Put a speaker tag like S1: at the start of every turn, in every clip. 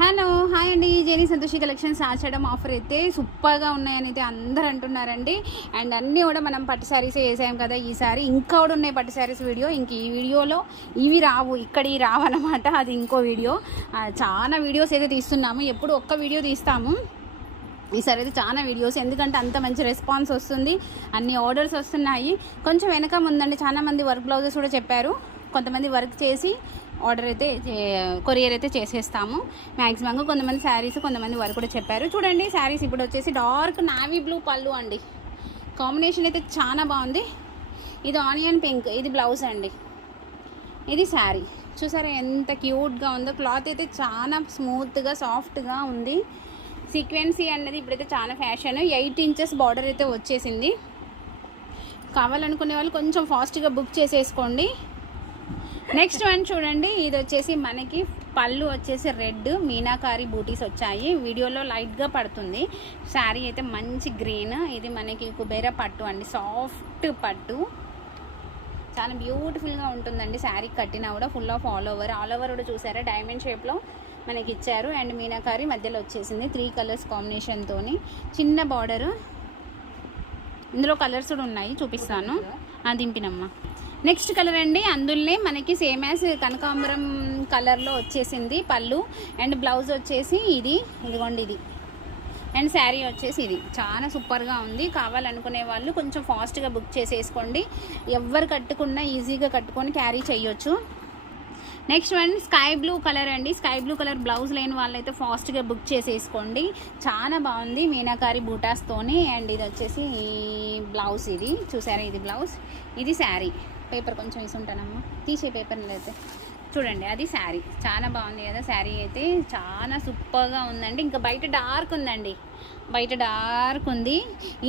S1: Hello hi అండి. జేని Santoshi collections ఆచడం ఆఫర్ అయితే సూపర్గా ఉన్నాయని అయితే అందరు అంటున్నారండి. అండ్ అన్నీ కూడా మనం పట్టు శారీస్ వేసాం కదా ఈసారి ఇంకా కూడా ఉన్నాయి పట్టు శారీస్ వీడియో. ఇంక ఈ వీడియోలో ఇవి రావు ఇక్కడ ఈ రావు అది ఇంకో వీడియో. చాలా వీడియోస్ అయితే తీస్తున్నాము. ఎప్పుడు ఒక్క వీడియో తీస్తాము. ఈసారి అయితే చాలా వీడియోస్. ఎందుకంటే అంత మంచి రెస్పాన్స్ వస్తుంది. అన్ని ఆర్డర్స్ వస్తున్నాయి. కొంచెం వెనక ముందండి చాలా మంది వర్క్ బ్లౌజెస్ కూడా చెప్పారు. కొంతమంది వర్క్ చేసి ఆర్డర్ అయితే కొరియర్ అయితే చేసేస్తాము. మ్యాక్సిమంగా కొంతమంది శారీస్ కొంతమంది వారు కూడా చెప్పారు. చూడండి శారీస్ ఇప్పుడు వచ్చేసి డార్క్ నావీ బ్లూ పళ్ళు అండి. కాంబినేషన్ అయితే చాలా బాగుంది. ఇది ఆనియన్ పింక్ ఇది బ్లౌజ్ అండి. ఇది శారీ. చూసారా ఎంత క్యూట్గా ఉందో. క్లాత్ అయితే చాలా స్మూత్గా సాఫ్ట్గా ఉంది. సీక్వెన్సీ అన్నది ఇప్పుడైతే చాలా ఫ్యాషన్ ఎయిట్ ఇంచెస్ బార్డర్ అయితే వచ్చేసింది. కావాలనుకునే వాళ్ళు కొంచెం ఫాస్ట్గా బుక్ చేసేసుకోండి. నెక్స్ట్ వన్ చూడండి ఇది వచ్చేసి మనకి పళ్ళు వచ్చేసి రెడ్ మీనాకారి బూటీస్ వచ్చాయి. వీడియోలో లైట్గా పడుతుంది. శారీ అయితే మంచి గ్రీన్ ఇది మనకి కుబేర పట్టు అండి. సాఫ్ట్ పట్టు. చాలా బ్యూటిఫుల్గా ఉంటుందండి శారీ కట్టినా కూడా full of all over all over కూడా చూసారా? డైమండ్ షేప్లో మనకి ఇచ్చారు. అండ్ మీనాకారి మధ్యలో వచ్చేసింది. త్రీ కలర్స్ కాంబినేషన్తో చిన్న బార్డరు ఇందులో కలర్స్ కూడా ఉన్నాయి. చూపిస్తాను. ఆ, దింపినమ్మా. నెక్స్ట్ కలర్ అండి అందులోనే మనకి సేమ్ యాజ్ కనకాంబరం కలర్లో వచ్చేసింది పళ్ళు. అండ్ బ్లౌజ్ వచ్చేసి ఇది ఇదిగోండి ఇది. అండ్ శారీ వచ్చేసి ఇది. చాలా సూపర్గా ఉంది. కావాలనుకునే వాళ్ళు కొంచెం ఫాస్ట్గా బుక్ చేసేసుకోండి. ఎవరు కట్టుకున్నా ఈజీగా కట్టుకొని క్యారీ చేయొచ్చు. Next one sky blue colour అండి. స్కై బ్లూ కలర్ బ్లౌజ్ లేని వాళ్ళైతే ఫాస్ట్గా బుక్ చేసేసుకోండి. చాలా బాగుంది మీనాకారి బూటాస్తోని అండ్ ఇది వచ్చేసి బ్లౌజ్ ఇది. చూసారా ఇది బ్లౌజ్? ఇది శారీ. పేపర్ కొంచెం ఇసుంటానమ్మా తీసే పేపర్ అయితే చూడండి అది శారీ. చాలా బాగుంది కదా శారీ అయితే. చాలా సూపర్గా ఉందండి. ఇంకా బయట డార్క్ ఉందండి. బయట డార్క్ ఉంది.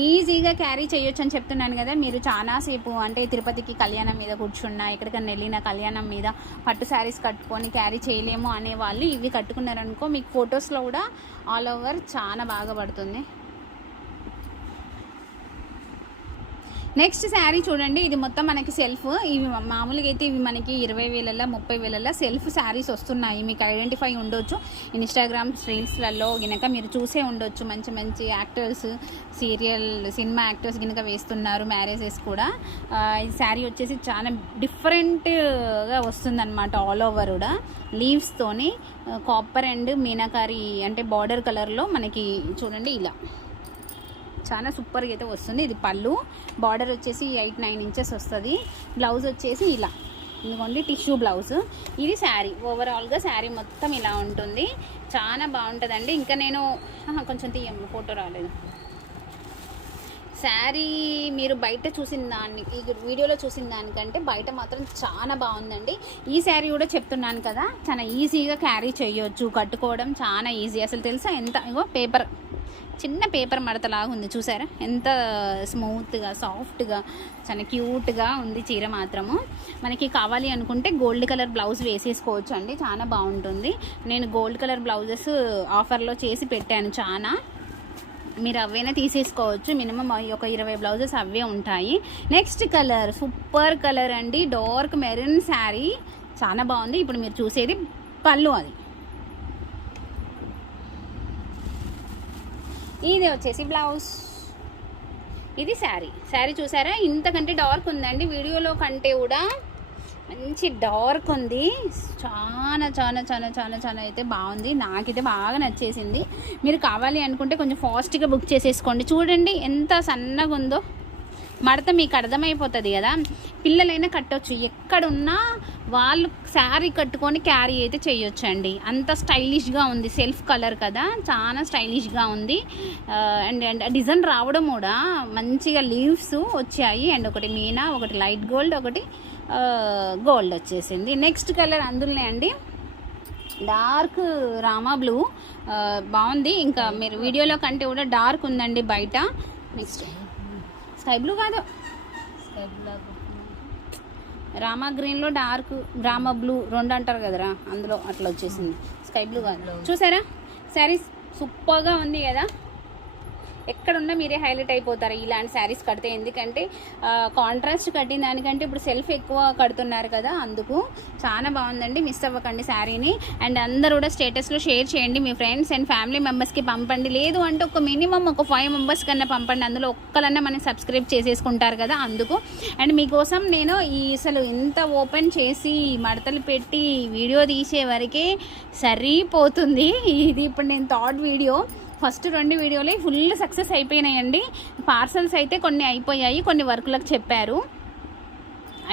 S1: ఈజీగా క్యారీ చేయొచ్చు అని చెప్తున్నాను కదా మీరు. చాలాసేపు అంటే తిరుపతికి కళ్యాణం మీద కూర్చున్నా ఎక్కడికైనా వెళ్ళిన కళ్యాణం మీద పట్టు శారీస్ కట్టుకొని క్యారీ చేయలేము అనే వాళ్ళు ఇవి కట్టుకున్నారనుకో మీకు ఫొటోస్లో కూడా ఆల్ ఓవర్ చాలా బాగా పడుతుంది. నెక్స్ట్ శారీ చూడండి ఇది మొత్తం మనకి సెల్ఫ్. ఇవి మామూలుగా అయితే ఇవి మనకి ఇరవై వేలల్లో ముప్పై వేలల్లో సెల్ఫ్ శారీస్ వస్తున్నాయి. మీకు ఐడెంటిఫై ఉండొచ్చు. ఇన్స్టాగ్రామ్ రీల్స్లలో గినక మీరు చూసే ఉండొచ్చు. మంచి మంచి యాక్టర్స్ సీరియల్ సినిమా యాక్టర్స్ గినక వేస్తున్నారు మ్యారేజెస్ కూడా. ఈ శారీ వచ్చేసి చాలా డిఫరెంట్గా వస్తుందన్నమాట ఆల్ ఓవర్ కూడా. లీవ్స్తోని కాపర్ అండ్ మీనాకారి అంటే బార్డర్ కలర్లో మనకి చూడండి ఇలా. చాలా సూపర్గా అయితే వస్తుంది. ఇది పళ్ళు. బార్డర్ వచ్చేసి ఎయిట్ నైన్ ఇంచెస్ వస్తుంది. బ్లౌజ్ వచ్చేసి ఇలా. ఇదిగోండి టిష్యూ బ్లౌజ్. ఇది శారీ. ఓవరాల్గా శారీ మొత్తం ఇలా ఉంటుంది. చాలా బాగుంటుందండి. ఇంకా నేను కొంచెం తీయమ్మ ఫోటో రాలేదు. శారీ మీరు బయట చూసిన దాన్ని ఈ వీడియోలో చూసిన దానికంటే బయట మాత్రం చాలా బాగుందండి. ఈ శారీ కూడా చెప్తున్నాను కదా చాలా ఈజీగా క్యారీ చేయొచ్చు. కట్టుకోవడం చాలా ఈజీ. అసలు తెలుసా ఎంత? ఇగో పేపర్. చిన్న పేపర్ మడతలాగా ఉంది చూసారా? ఎంత స్మూత్గా సాఫ్ట్గా చాలా క్యూట్గా ఉంది చీర మాత్రము. మనకి కావాలి అనుకుంటే గోల్డ్ కలర్ బ్లౌజ్ వేసేసుకోవచ్చు అండి చాలా బాగుంటుంది. నేను గోల్డ్ కలర్ బ్లౌజెస్ ఆఫర్లో చేసి పెట్టాను చాలా మీరు అవైనా తీసేసుకోవచ్చు మినిమం ఒక ఇరవై బ్లౌజెస్ అవే ఉంటాయి. నెక్స్ట్ కలర్ సూపర్ కలర్ అండి డార్క్ మెరూన్ శారీ. చాలా బాగుంది ఇప్పుడు మీరు చూసేది పళ్ళు అది. ఇది వచ్చేసి బ్లౌజ్. ఇది శారీ. శారీ చూసారా? ఇంతకంటే డార్క్ ఉందండి. వీడియోలో కంటే కూడా మంచి డార్క్ ఉంది. చాలా చాలా చాలా చాలా చాలా అయితే బాగుంది. నాకైతే బాగా నచ్చేసింది. మీరు కావాలి అనుకుంటే కొంచెం ఫాస్ట్గా బుక్ చేసేసుకోండి. చూడండి ఎంత సన్నగా ఉందో మడత మీకు అర్థమైపోతుంది కదా? పిల్లలైనా కట్టొచ్చు. ఎక్కడున్నా వాళ్ళు శారీ కట్టుకొని క్యారీ అయితే చేయొచ్చు అండి అంత స్టైలిష్గా ఉంది. సెల్ఫ్ కలర్ కదా. చాలా స్టైలిష్గా ఉంది. అండ్ అండ్ డిజైన్ రావడం కూడా మంచిగా లీవ్స్ వచ్చాయి. అండ్ ఒకటి మీనా ఒకటి లైట్ గోల్డ్ ఒకటి గోల్డ్ వచ్చేసింది. నెక్స్ట్ కలర్ అందులోనే అండి. డార్క్ రామా బ్లూ బాగుంది. ఇంకా మీరు వీడియోలో కంటే కూడా డార్క్ ఉందండి బయట. నెక్స్ట్ స్కై బ్లూ కాదు రామా గ్రీన్లో డార్క్ రామా బ్లూ రెండు అంటారు కదరా అందులో అట్లా వచ్చేసింది. Sky blue. కాదు చూసారా? శారీ సూపర్గా ఉంది కదా? ఎక్కడున్నా మీరే హైలైట్ అయిపోతారు ఇలాంటి శారీస్ కడితే. ఎందుకంటే కాంట్రాస్ట్ కట్టిన దానికంటే ఇప్పుడు సెల్ఫ్ ఎక్కువ కడుతున్నారు కదా అందుకు చాలా బాగుందండి. మిస్ అవ్వకండి శారీని. అండ్ అందరూ కూడా స్టేటస్లో షేర్ చేయండి మీ ఫ్రెండ్స్ అండ్ ఫ్యామిలీ మెంబర్స్కి పంపండి. లేదు అంటే ఒక మినిమం ఒక ఫైవ్ మెంబర్స్ కన్నా పంపండి. అందులో ఒక్కలన్నా మనం సబ్స్క్రైబ్ చేసేసుకుంటారు కదా అందుకు. అండ్ మీకోసం నేను ఈ అసలు ఇంత ఓపెన్ చేసి మడతలు పెట్టి వీడియో తీసే వరకే సరిపోతుంది. ఇది ఇప్పుడు నేను థర్డ్ వీడియో ఫస్ట్ రెండు వీడియోలే ఫుల్ సక్సెస్ అయిపోయినాయండి. పార్సల్స్ అయితే కొన్ని అయిపోయాయి కొన్ని వర్కులకు చెప్పారు.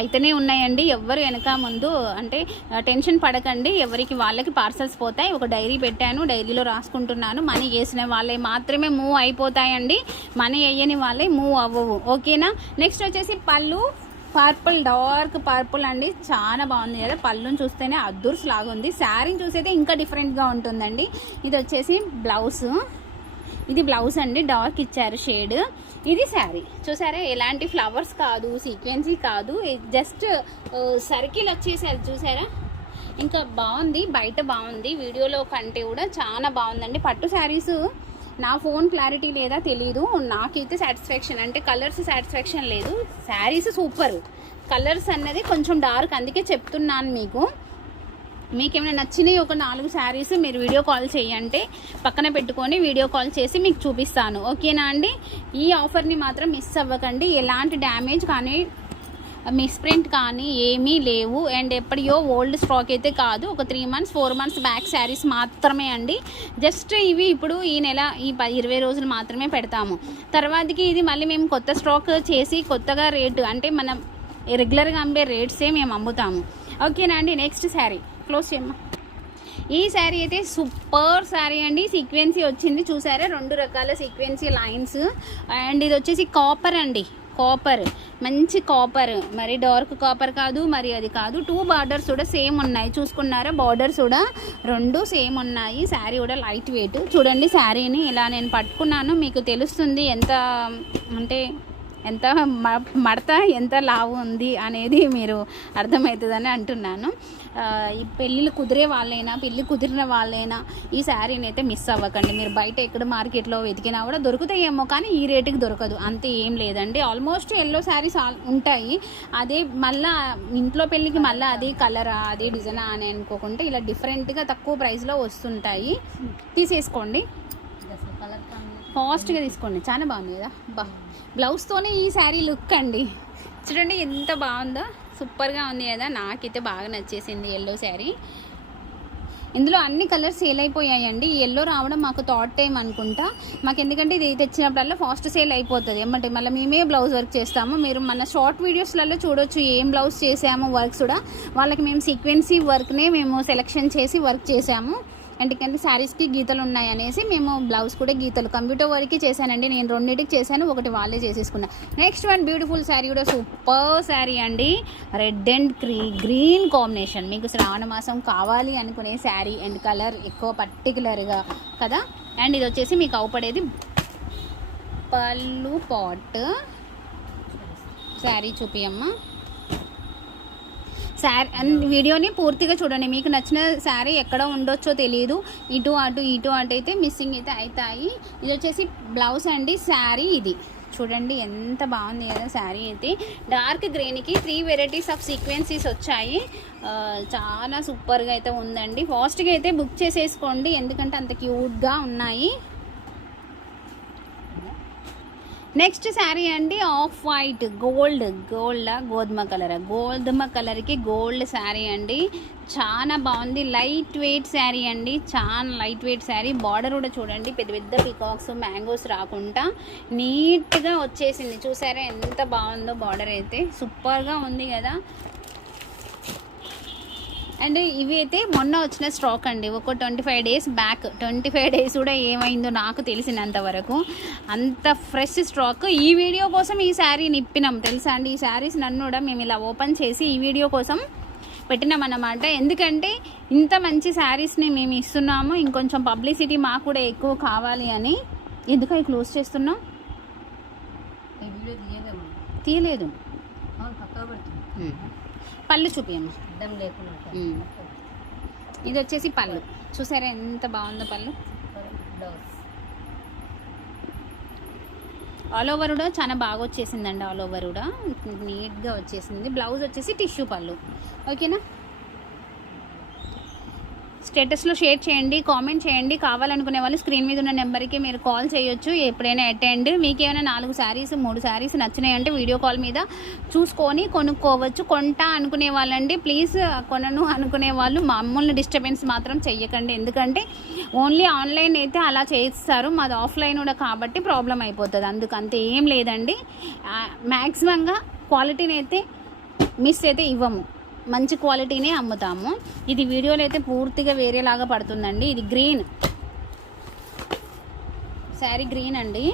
S1: అయితేనే ఉన్నాయండి. ఎవ్వరు వెనక ముందు అంటే టెన్షన్ పడకండి. ఎవరికి వాళ్ళకి పార్సల్స్ పోతాయి. ఒక డైరీ పెట్టాను డైరీలో రాసుకుంటున్నాను. మనీ వేసిన వాళ్ళే మాత్రమే మూవ్ అయిపోతాయండి. మనీ వేయని వాళ్ళే మూవ్ అవ్వవు. ఓకేనా? నెక్స్ట్ వచ్చేసి పళ్ళు. పర్పుల్ డార్క్ పర్పుల్ అండి. చాలా బాగుంది కదా. పళ్ళును చూస్తేనే అద్దుర్స్ లాగా ఉంది. శారీని చూసైతే ఇంకా డిఫరెంట్గా ఉంటుందండి. ఇది వచ్చేసి బ్లౌజ్ ఇది బ్లౌజ్ అండి. డార్క్ ఇచ్చారు షేడ్. ఇది శారీ. చూసారా? ఎలాంటి ఫ్లవర్స్ కాదు సీక్వెన్సీ కాదు. జస్ట్ సర్కిల్ వచ్చేసారు. చూసారా? ఇంకా బాగుంది. బయట బాగుంది. వీడియోలో కంటే కూడా చాలా బాగుందండి. పట్టు శారీస్ నా ఫోన్ క్లారిటీ లేదా తెలీదు. నాకైతే సాటిస్ఫాక్షన్ అంటే కలర్స్ సాటిస్ఫాక్షన్ లేదు. శారీస్ సూపర్ కలర్స్ అన్నది కొంచెం డార్క్ అందుకే చెప్తున్నాను మీకు. మీకు ఏమైనా నచ్చినవి ఒక నాలుగు శారీస్ మీరు వీడియో కాల్ చేయంటే పక్కన పెట్టుకొని వీడియో కాల్ చేసి మీకు చూపిస్తాను. ఓకేనా అండి? ఈ ఆఫర్ని మాత్రం మిస్ అవ్వకండి. ఎలాంటి డ్యామేజ్ కానీ మిస్ప్రింట్ కానీ ఏమీ లేవు. అండ్ ఎప్పటియో ఓల్డ్ స్టాక్ అయితే కాదు. ఒక three months four months back saris మాత్రమే అండి. జస్ట్ ఇవి ఇప్పుడు ఈ నెల ఈ ఇరవై రోజులు మాత్రమే పెడతాము. తర్వాతకి ఇది మళ్ళీ మేము కొత్త స్టాక్ చేసి కొత్తగా రేటు అంటే మనం రెగ్యులర్గా అమ్మే రేట్సే మేము అమ్ముతాము. ఓకేనా అండి? నెక్స్ట్ శారీ. క్లోజ్ చేయమ్మా. ఈ శారీ అయితే సూపర్ శారీ అండి. సీక్వెన్సీ వచ్చింది. చూసారా? రెండు రకాల సీక్వెన్సీ లైన్స్. అండ్ ఇది వచ్చేసి కాపర్ అండి. కాపర్ మంచి కాపర్ మరి డార్క్ కాపర్ కాదు మరి అది కాదు. టూ బార్డర్స్ కూడా సేమ్ ఉన్నాయి. చూసుకున్నారా? బార్డర్స్ కూడా రెండు సేమ్ ఉన్నాయి. శారీ కూడా లైట్ వెయిట్ చూడండి శారీని ఇలా నేను పట్టుకున్నాను. మీకు తెలుస్తుంది ఎంత అంటే ఎంత మ- మడత ఎంత లావు ఉంది అనేది మీరు అర్థమవుతుందని అంటున్నాను. ఈ పెళ్ళిళ్ళు కుదిరే వాళ్ళైనా పెళ్ళి కుదిరిన వాళ్ళైనా ఈ శారీని అయితే మిస్ అవ్వకండి. మీరు బయట ఎక్కడ మార్కెట్లో వెతికినా కూడా దొరుకుతాయేమో కానీ ఈ రేటుకి దొరకదు. అంతే ఏం లేదండి. ఆల్మోస్ట్ ఎల్లో శారీస్ ఉంటాయి. అదే మళ్ళా ఇంట్లో పెళ్ళికి మళ్ళీ అదే కలరా అదే డిజైనా అని అనుకోకుండా ఇలా డిఫరెంట్గా తక్కువ ప్రైస్లో వస్తుంటాయి. తీసేసుకోండి. ఫాస్ట్గా తీసుకోండి. చాలా బాగుంది కదా? బా. బ్లౌజ్తోనే ఈ శారీ లుక్ అండి. చూడండి ఎంత బాగుందో. సూపర్గా ఉంది కదా. నాకైతే బాగా నచ్చేసింది ఎల్లో శారీ. ఇందులో అన్ని కలర్స్ సేల్ అయిపోయాయండి. ఈ ఎల్లో రావడం మాకు థాట్ టైం అనుకుంటా. మాకు ఎందుకంటే ఇది తెచ్చినప్పుడల్లా ఫాస్ట్ సేల్ అయిపోతుంది. ఏమంటే మళ్ళీ మేమే బ్లౌజ్ వర్క్ చేస్తాము. మీరు మన షార్ట్ వీడియోస్లలో చూడొచ్చు ఏం బ్లౌజ్ చేసాము వర్క్స్ కూడా. వాళ్ళకి మేము సీక్వెన్సీ వర్క్నే మేము సెలెక్షన్ చేసి వర్క్ చేసాము. ఎందుకంటే శారీస్కి గీతలు ఉన్నాయి అనేసి మేము బ్లౌజ్ కూడా గీతలు కంప్యూటర్ వరకు చేశానండి. నేను రెండింటికి చేశాను ఒకటి వాళ్ళే చేసేసుకున్నా. నెక్స్ట్ వన్ బ్యూటిఫుల్ శారీ కూడా సూపర్ శారీ అండి. Red and gree green combination మీకు శ్రావణ మాసం కావాలి అనుకునే శారీ అండ్ కలర్ ఎక్కువ పర్టికులర్గా కదా? అండ్ ఇది వచ్చేసి మీకు అవపడేది పళ్ళు పాట్. శారీ చూపియమ్మా. శారీ అండ్ వీడియోని పూర్తిగా చూడండి. మీకు నచ్చిన శారీ ఎక్కడ ఉండొచ్చో తెలియదు ఇటు అటు ఇటు అటు అయితే మిస్సింగ్ అయితే అవుతాయి ఇది వచ్చేసి బ్లౌజ్ అండి శారీ ఇది. చూడండి ఎంత బాగుంది కదా శారీ అయితే. డార్క్ గ్రీన్కి త్రీ వెరైటీస్ ఆఫ్ సీక్వెన్సీస్ వచ్చాయి. చాలా సూపర్గా అయితే ఉందండి. ఫాస్ట్గా అయితే బుక్ చేసేసుకోండి. ఎందుకంటే అంత క్యూట్గా ఉన్నాయి. నెక్స్ట్ శారీ అండి ఆఫ్ వైట్ గోల్డ్ గోల్డ్ గోధుమ కలర్. గోధుమ కలర్కి గోల్డ్ శారీ అండి. చాలా బాగుంది. లైట్ వెయిట్ శారీ అండి. చాలా లైట్ వెయిట్ శారీ. బార్డర్ కూడా చూడండి. పెద్ద పెద్ద పికాక్స్ మ్యాంగోస్ రాకుండా నీట్గా వచ్చేసింది. చూసారా ఎంత బాగుందో బార్డర్ అయితే. సూపర్గా ఉంది కదా. అండ్ ఇవి అయితే మొన్న వచ్చిన స్టాక్ అండి. ఒక twenty five days back. Twenty five days కూడా ఏమైందో నాకు తెలిసినంత వరకు అంత ఫ్రెష్ స్టాక్ ఈ వీడియో కోసం ఈ శారీ నిప్పినాం. తెలుసా అండి? ఈ శారీస్ నన్ను కూడా మేము ఇలా ఓపెన్ చేసి ఈ వీడియో కోసం పెట్టినాం అన్నమాట ఎందుకంటే ఇంత మంచి శారీస్ని మేము ఇస్తున్నాము. ఇంకొంచెం పబ్లిసిటీ మాకు కూడా ఎక్కువ కావాలి అని. ఎందుకు అవి క్లోజ్ చేస్తున్నాం తీయలేదు. పళ్ళు చూపియమ్మా
S2: అడ్డం లేకుండా.
S1: ఇది వచ్చేసి పళ్ళు. చూసారా ఎంత బాగుందో పళ్ళు? ఆల్ ఓవర్ కూడా చాలా బాగా వచ్చేసిందండి ఆల్ ఓవర్ కూడా. నీట్గా వచ్చేసింది. బ్లౌజ్ వచ్చేసి టిష్యూ పళ్ళు. ఓకేనా? స్టేటస్లో షేర్ చేయండి కామెంట్ చేయండి. కావాలనుకునే వాళ్ళు స్క్రీన్ మీద ఉన్న నెంబర్కి మీరు కాల్ చేయొచ్చు. ఎప్పుడైనా అటెండ్. మీకు ఏమైనా నాలుగు శారీస్ మూడు శారీస్ నచ్చినాయంటే వీడియో కాల్ మీద చూసుకొని కొనుక్కోవచ్చు. కొంటా అనుకునే వాళ్ళండి. ప్లీజ్ కొనను అనుకునే వాళ్ళు. మమ్మల్ని డిస్టర్బెన్స్ మాత్రం చెయ్యకండి. ఎందుకంటే ఓన్లీ ఆన్లైన్ అయితే అలా చేస్తారు. మాది ఆఫ్లైన్ కూడా కాబట్టి ప్రాబ్లం అయిపోతుంది. అందుకంతే ఏం లేదండి. మ్యాక్సిమంగా క్వాలిటీని అయితే మిస్ అయితే ఇవ్వము. మంచి క్వాలిటీనే అమ్ముతాము. ఇది వీడియోలో అయితే పూర్తిగా వేరేలాగా పడుతుందండి. ఇది గ్రీన్. శారీ గ్రీన్ అండి.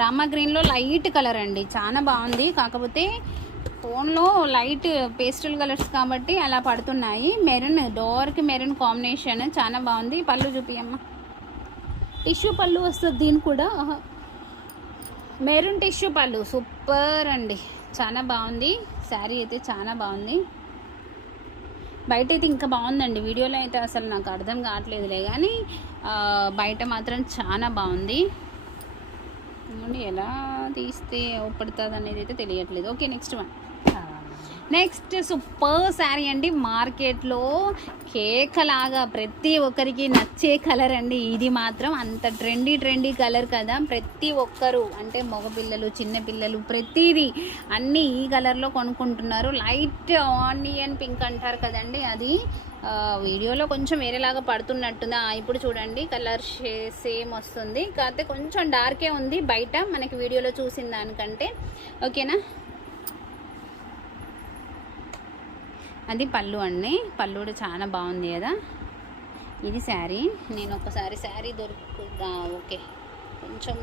S2: రామా
S1: గ్రీన్లో లైట్ కలర్ అండి. చాలా బాగుంది. కాకపోతే ఫోన్లో లైట్ పేస్టల్ కలర్స్ కాబట్టి అలా పడుతున్నాయి. Maroon dark maroon combination. చాలా బాగుంది. పళ్ళు చూపియమ్మ. టిష్యూ పళ్ళు వస్తుంది దీని కూడా? మెరూన్ టిష్యూ పళ్ళు సూపర్ అండి. చాలా బాగుంది. శారీ అయితే చాలా బాగుంది. బయట అయితే ఇంకా బాగుందండి. వీడియోలో అయితే అసలు నాకు అర్థం కావట్లేదులే కానీ బయట మాత్రం చాలా బాగుంది. ఎలా తీస్తే అవపడుతుంది అనేది అయితే తెలియట్లేదు. Okay next one. Next super sari అండి. మార్కెట్లో కేకలాగా ప్రతి ఒక్కరికి నచ్చే కలర్ అండి. ఇది మాత్రం అంత ట్రెండీ ట్రెండీ కలర్ కదా. ప్రతి ఒక్కరు అంటే మగపిల్లలు చిన్నపిల్లలు ప్రతిదీ అన్నీ ఈ కలర్లో కొనుక్కుంటున్నారు. లైట్ ఆనియన్ పింక్ అంటారు కదండి. అది వీడియోలో కొంచెం వేరేలాగా పడుతున్నట్టుంది? ఇప్పుడు చూడండి కలర్ సేమ్ వస్తుంది. కాకపోతే కొంచెం డార్కే ఉంది. బయట మనకి వీడియోలో చూసిన దానికంటే. ఓకేనా? అది పళ్ళు అండి. పళ్ళు కూడా చాలా బాగుంది కదా. ఇది శారీ. నేను ఒకసారి శారీ దొరుకుదా ఓకే. కొంచెం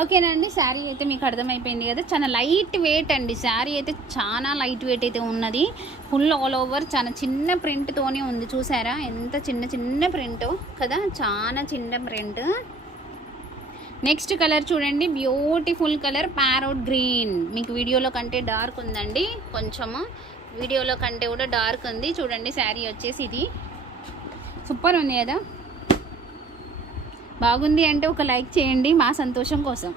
S1: ఓకేనండి శారీ అయితే మీకు అర్థమైపోయింది కదా. చాలా లైట్ వెయిట్ అండి. శారీ అయితే చాలా లైట్ వెయిట్ అయితే ఉన్నది. ఫుల్ ఆల్ ఓవర్ చాలా చిన్న ప్రింట్తోనే ఉంది. చూసారా? ఎంత చిన్న చిన్న ప్రింట్ కదా? చాలా చిన్న ప్రింట్. నెక్స్ట్ కలర్ చూడండి. Beautiful colour parrot green. మీకు వీడియోలో కంటే డార్క్ ఉందండి. కొంచెము వీడియోలో కంటే కూడా డార్క్ ఉంది. చూడండి శారీ వచ్చేసి ఇది. సూపర్ ఉంది కదా? బాగుంది అంటే ఒక లైక్ చేయండి మా సంతోషం కోసం.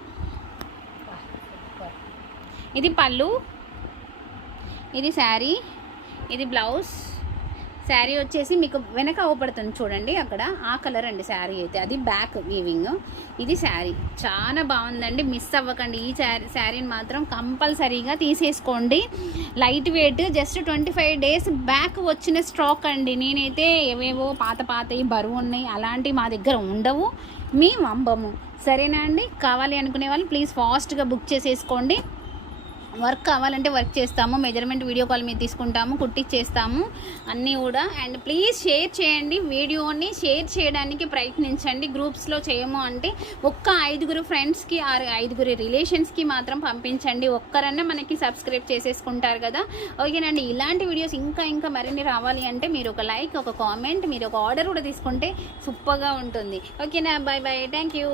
S1: ఇది పళ్ళు ఇది శారీ ఇది బ్లౌజ్. శారీ వచ్చేసి మీకు వెనక అవపడుతుంది చూడండి అక్కడ. ఆ కలర్ అండి శారీ అయితే. అది బ్యాక్ వీవింగ్. ఇది శారీ. చాలా బాగుందండి. మిస్ అవ్వకండి. ఈ శారీ శారీని మాత్రం కంపల్సరీగా తీసేసుకోండి. Light weight just twenty five days back వచ్చిన స్టాక్ అండి. నేనైతే ఏవేవో పాత పాతవి బరువు ఉన్నాయి అలాంటివి మా దగ్గర ఉండవు. మీ వంబము సరేనా అండి? కావాలి అనుకునే వాళ్ళు ప్లీజ్ ఫాస్ట్గా బుక్ చేసేసుకోండి. వర్క్ కావాలంటే వర్క్ చేస్తాము మెజర్మెంట్ వీడియో కాల్ మీద తీసుకుంటాము కుట్టిచ్చేస్తాము అన్నీ కూడా. అండ్ ప్లీజ్ షేర్ చేయండి వీడియోని షేర్ చేయడానికి ప్రయత్నించండి. గ్రూప్స్లో చేయము అంటే ఒక్క ఐదుగురు ఫ్రెండ్స్కి ఆరు ఐదుగురు రిలేషన్స్కి మాత్రం పంపించండి. ఒక్కరన్నా మనకి సబ్స్క్రైబ్ చేసేసుకుంటారు కదా. ఓకేనండి ఇలాంటి వీడియోస్ ఇంకా ఇంకా మరిన్ని రావాలి అంటే మీరు ఒక లైక్ ఒక కామెంట్ మీరు ఒక ఆర్డర్ కూడా తీసుకుంటే సూపర్గా ఉంటుంది. ఓకేనా బాయ్ బాయ్ థ్యాంక్ యూ